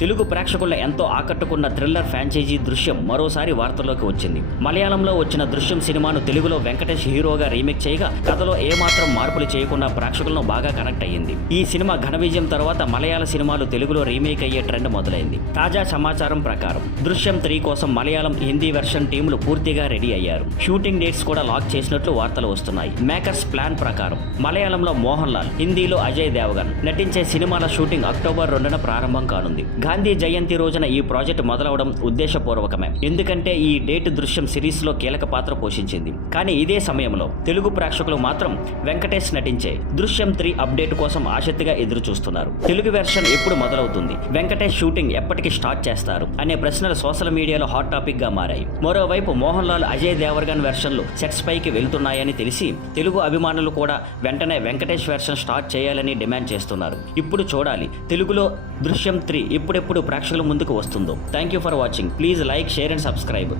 తెలుగు ప్రేక్షకులను ఎంతో ఆకట్టుకున్న థ్రిల్లర్ ఫ్రాంచైజీ దృశ్యం మరోసారి వార్తల్లోకి వచ్చింది. మలయాళంలో వచ్చిన దృశ్యం సినిమాను తెలుగులో వెంకటేష్ హీరోగా రీమేక్ చేయగా కథలో ఏమాత్రం మార్పులు చేయకుండా ప్రేక్షకులను బాగా కనెక్ట్ అయ్యింది. ఈ సినిమా ఘన విజయం తర్వాత మలయాళ సినిమాలు తెలుగులో రీమేక్ అయ్యే ట్రెండ్ మొదలైంది. తాజా సమాచారం ప్రకారం దృశ్యం 3 కోసం మలయాళం, హిందీ వెర్షన్ టీంలు పూర్తిగా రెడీ అయ్యారు. షూటింగ్ డేట్స్ కూడా లాక్ చేసినట్లు వార్తలు వస్తున్నాయి. మేకర్స్ ప్లాన్ ప్రకారం మలయాళంలో మోహన్ లాల్, హిందీలో అజయ్ దేవగన్ నటించే సినిమాల షూటింగ్ అక్టోబర్ 2న ప్రారంభం కానుంది. గాంధీ జయంతి రోజున ఈ ప్రాజెక్టు మొదలవడం ఉద్దేశపూర్వకమే. ఎందుకంటే ఈ డేట్ దృశ్యం సిరీస్ లో కీలక పాత్ర పోషించింది. కానీ ఇదే సమయంలో తెలుగు ప్రేక్షకులు మాత్రం వెంకటేష్ నటించే దృశ్యం 3 అప్డేట్ కోసం ఆసక్తిగా ఎదురు చూస్తున్నారు. తెలుగు వెర్షన్ ఎప్పుడు మొదలవుతుంది, వెంకటేష్ షూటింగ్ ఎప్పటికి స్టార్ట్ చేస్తారు అనే ప్రశ్నలు సోషల్ మీడియాలో హాట్ టాపిక్ గా మారాయి. మరోవైపు మోహన్ లాల్, అజయ్ దేవగన్ వెర్షన్లు సెట్స్ పైకి వెళ్తున్నాయని తెలిసి తెలుగు అభిమానులు కూడా వెంటనే వెంకటేష్ వెర్షన్ స్టార్ట్ చేయాలని డిమాండ్ చేస్తున్నారు. ఇప్పుడు చూడాలి తెలుగులో దృశ్యం 3 ఎప్పుడెప్పుడు ప్రేక్షకుల ముందుకు వస్తుందో. Thank you for watching. Please like, share and subscribe.